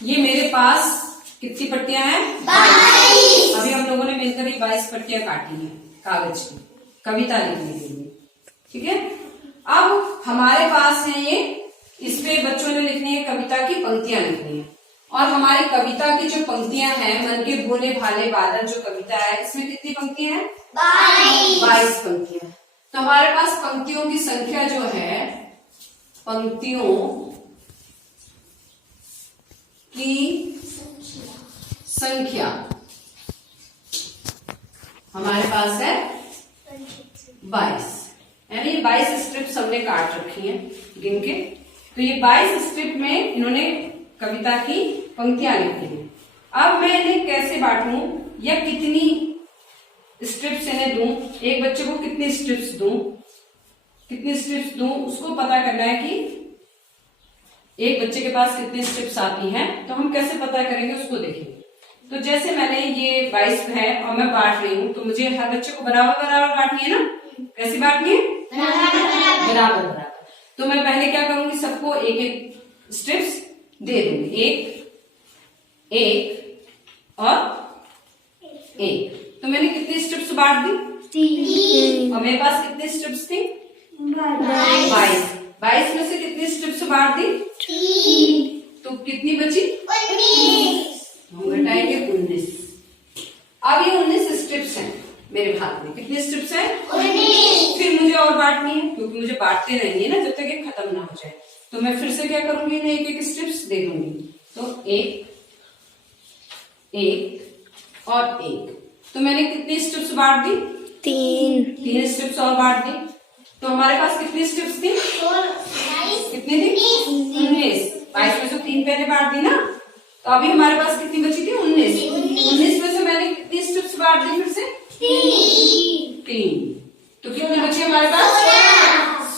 ये मेरे पास कितनी पट्टियां हैं? 22। अभी हम लोगों ने मिलकर 22 पट्टियां काटी हैं कागज की कविता लिखने के लिए। ठीक है, अब हमारे पास है ये, इस पे बच्चों ने लिखनी है कविता की पंक्तियां लिखनी है। और हमारी कविता की जो पंक्तियां हैं, मन के भोले भाले बादल जो कविता है, इसमें कितनी पंक्तियां हैं? 22 पंक्तियां। तो हमारे पास पंक्तियों की संख्या जो है, पंक्तियों की संख्या हमारे पास है 22, यानी 22 स्ट्रिप्स हमने काट रखी हैं गिन के। तो ये 22 स्ट्रिप में इन्होंने कविता की पंक्तियां लिखी हैं। अब मैं इन्हें कैसे बांटूं या कितनी स्ट्रिप्स इन्हें दूं, एक बच्चे को कितनी स्ट्रिप्स दूं, उसको पता करना है कि एक बच्चे के पास कितनी स्ट्रिप्स आती हैं। तो हम कैसे पता करेंगे उसको देखेंगे। तो जैसे मैंने ये 22 है और मैं बांट रही हूं, तो मुझे हर बच्चे को बराबर बराबर बांटनी है ना। कैसे बांटनी है? बराबर बराबर। तो मैं पहले क्या करूंगी, सबको एक एक स्ट्रिप्स दे दूंगी, एक और एक। तो मैंने कितनी स्ट्रिप्स बांट दी? 3। और मेरे पास कितनी स्ट्रिप्स थी? 22। 22 में से कितनी स्ट्रिप्स बांट दी? 3। तो कितनी बची? 19। हम घटाएंगे 19। अब ये 19 स्ट्रिप्स हैं मेरे हाथ में। कितनी स्ट्रिप्स हैं? 19। फिर मुझे और बांटनी है, क्योंकि मुझे बांटते रहनी है ना जब तक ये खत्म ना हो जाए। तो मैं फिर से क्या करूंगी, इन्हें एक एक स्ट्रिप्स दे दूंगी। तो एक और एक। तो मैंने कितनी स्ट्रिप्स बांट दी? 3 स्ट्रिप्स और बांट दी। तो हमारे पास कितनी स्ट्रिप्स थी? कितनी थी? 19। 22 में से 3 पहले बांट दी ना, तो अभी हमारे पास कितनी बची थी? 19 में से मैंने कितनी स्ट्रिप्स बांट दी? फिर से 3। तो कितनी बची हमारे पास?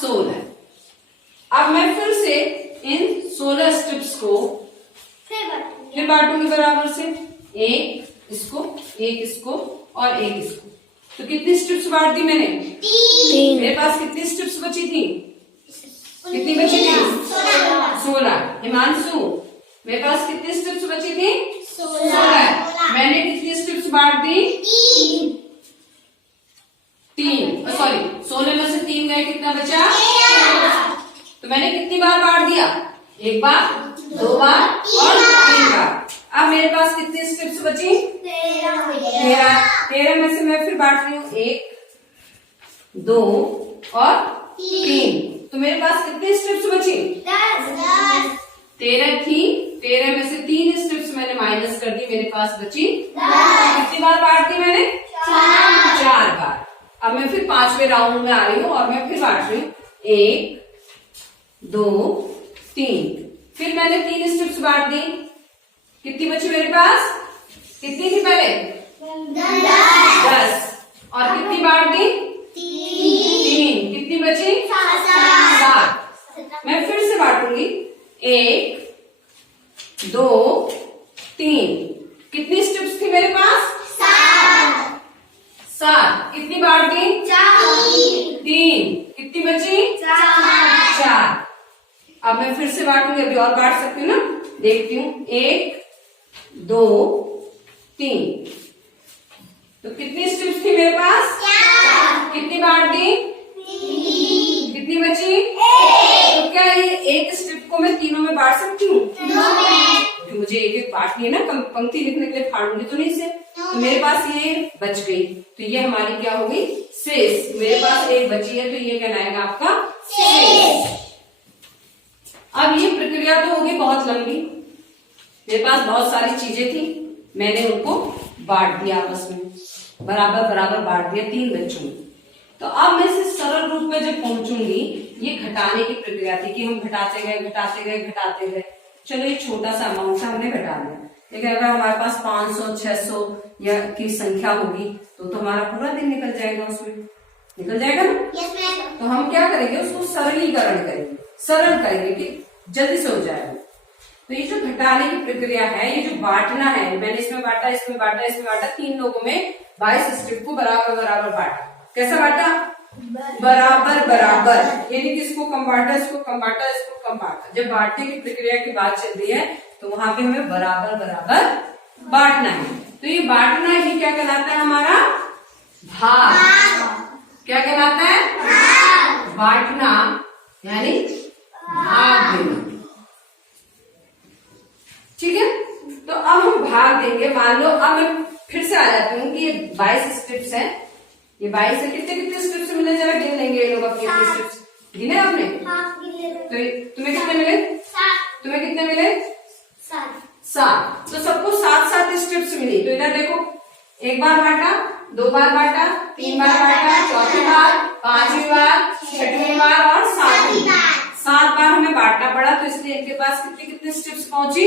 16। अब मैं फिर से इन 16 स्ट्रिप्स को फिर बांटूंगी बराबर से, एक इसको और एक इसको। तो कितनी स्ट्रिप्स बांट दी मैंने? 3। मेरे पास कितनी स्ट्रिप्स बची थी? कितनी बची थी? 16। हिमांशु, मेरे पास कितनी स्ट्रिप्स बची थी? 16। मैंने कितनी स्ट्रिप्स बांट दी? 3। सॉरी, 16 में से 3 गए, कितना बचा? तो मैंने कितनी बार बांट दिया? एक बार, 2 बार और 3 बार। अब मेरे पास कितनी स्ट्रिप्स बची? 13 में से मैं फिर बांट रही हूँ 1, 2 और 3। तो मेरे पास कितनी स्ट्रिप्स बची? 13 थी। 13 में से 3 स्ट्रिप्स मैंने माइनस कर दी, मेरे पास बची 10। कितनी बार बांट दी मैंने? 4 बार। अब मैं फिर 5वें राउंड में आ रही हूँ और मैं फिर बांट रही हूँ 1, 2, 3। फिर मैंने 3 स्ट्रिप्स बांट दी। कितनी बची मेरे पास? कितनी थी पहले? 10। और कितनी बांट दी? 3। कितनी बची? 7। मैं फिर से बांटूंगी 1, 2, 3। कितनी स्ट्रिप्स थी मेरे पास? 7। कितनी बांट दी? 3। कितनी बची? 4। अब मैं फिर से बांटूंगी, अभी और बांट सकती हूँ ना, देखती हूँ। 1, 2, 3। तो कितनी स्ट्रिप्स थी मेरे पास? कितनी बांट दी? 3। कितनी बची? 1। तो क्या ये एक स्ट्रिप को मैं तीनों में बांट सकती हूँ? तो मुझे एक एक बांटनी है ना, पंक्ति लिखने के लिए फाड़ूंगी तो नहीं से। तो मेरे पास ये बच गई, तो ये हमारी क्या होगी? शेष। मेरे पास एक बची है, तो ये कहलाएगा आपका शेष। अब ये प्रक्रिया तो होगी बहुत लंबी, मेरे पास बहुत सारी चीजें थी, मैंने उनको बांट दिया आपस में, बराबर बराबर बांट दिया 3 बच्चों में। तो अब मैं इसे सरल रूप में जब पहुंचूंगी, ये घटाने की प्रक्रिया थी कि हम घटाते गए। चलो ये छोटा सा अमाउंट हमने घटा दिया, लेकिन अगर हमारे पास 500, 600 या की संख्या होगी तो हमारा पूरा दिन निकल जाएगा, उसमें निकल जाएगा ना। तो हम क्या करेंगे, उसको सरलीकरण करेंगे, सरल करेंगे कि जल्दी से हो जाएगा। तो ये जो घटाने की प्रक्रिया है, ये जो बांटना है, मैंने इसमें बांटा, इसमें बांटा, इसमें बांटा, 3 लोगों में 22 स्ट्रिप को बराबर बराबर बांटा। कैसा बांटा? बराबर बराबर, यानी कि इसको कम बांटा, इसको कम बांटा, इसको कम बांटा। जब बांटने की प्रक्रिया की बात चल रही है तो वहां पे हमें बराबर बराबर बांटना है। तो ये बांटना ही क्या कहलाता है हमारा? भाग। क्या कहलाता है? बांटना यानी भाग देना। ठीक है, तो अब हम भाग देंगे। मान लो अब मैं फिर से आ जाती हूँ कि ये 22 स्ट्रिप्स है। ये 22 है, कितने कितने स्ट्रिप्स मिले जरा गिन लेंगे ये लोग अपनी स्ट्रिप्स। गिने आपने? तो तुम्हें कितने मिले? तुम्हें कितने मिले? 7। तो सबको 7 स्ट्रिप्स मिली। तो इधर देखो, एक बार बांटा, 2 बार बांटा, 3 बार बांटा, चौथी बार, 5वीं बार, 6वीं बार और 7वीं। 7 बार हमें बांटना पड़ा, तो इसलिए इनके पास कितनी कितनी स्ट्रिप्स पहुंची?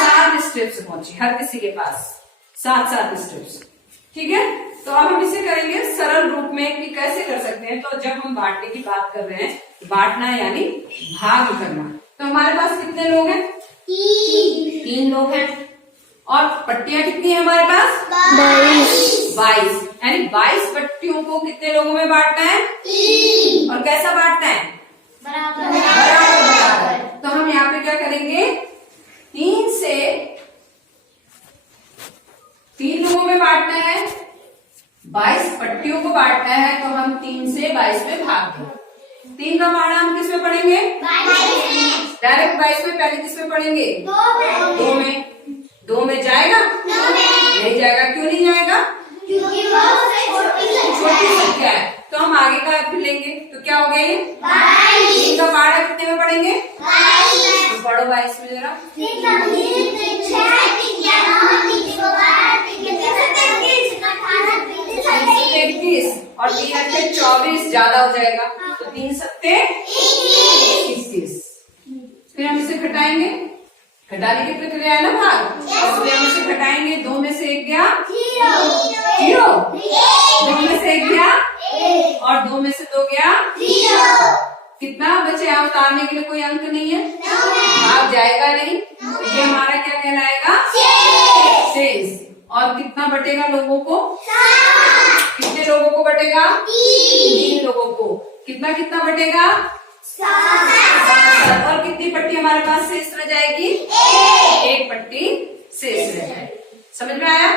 7 स्ट्रिप्स पहुंची। हर किसी के पास 7 स्ट्रिप्स। ठीक है, तो अब हम इसे करेंगे सरल रूप में कि कैसे कर सकते हैं। तो जब हम बांटने की बात कर रहे हैं, बांटना यानी भाग करना, तो हमारे पास कितने लोग हैं? 3 लोग हैं। और पट्टियां कितनी है हमारे पास? 22। यानी 22 पट्टियों को कितने लोगों में बांटना है? 3। और कैसा बांटना है? बराबर। तो हम यहाँ पे क्या करेंगे? 3 लोगों में बांटना है, 22 पट्टियों को बांटना है, तो हम 3 से 22 में भाग दें। 3 का बाड़ा हम किस में पढ़ेंगे? डायरेक्ट 22 में। पहले किस में पढ़ेंगे? 2 में। 2 में जाएगा? नहीं जाएगा। क्यों नहीं जाएगा? क्योंकि वो छोटी संख्या है। तो हम आगे का फिर लेंगे, तो क्या हो गया ये? 3 का बाड़ा कितने में पढ़ेंगे? तो पढ़ो 22 में जरा। 31 और 3 रखे 24, ज्यादा हो जाएगा, तो 3 सत्ते 21। फिर हम इसे घटाएंगे। घटाने की प्रक्रिया है ना भाग, इसलिए हम इसे घटाएंगे। 2 में से 1 गया 0, 2 में से 1 गया और 2 में से 2 गया 0। कितना बचे? यहाँ उतारने के लिए कोई अंक नहीं है, भाग जाएगा नहीं, तो ये हमारा क्या कहलाएगा? शेष। और कितना बटेगा लोगों को? कितने लोगों को बटेगा? 3 लोगों को। कितना कितना बटेगा? 7। और कितनी पट्टी हमारे पास शेष रह जाएगी? 1 पट्टी शेष रह जाएगी। समझ में आया?